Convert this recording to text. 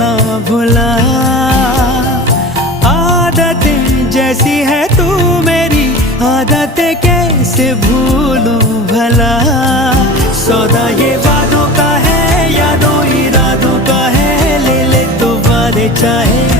ना भुला। आदतें जैसी है तू मेरी, आदतें कैसे भूलूं भला। सौदा ये वादों का है, यादों इरादों का है, ले ले तो वादे चाहे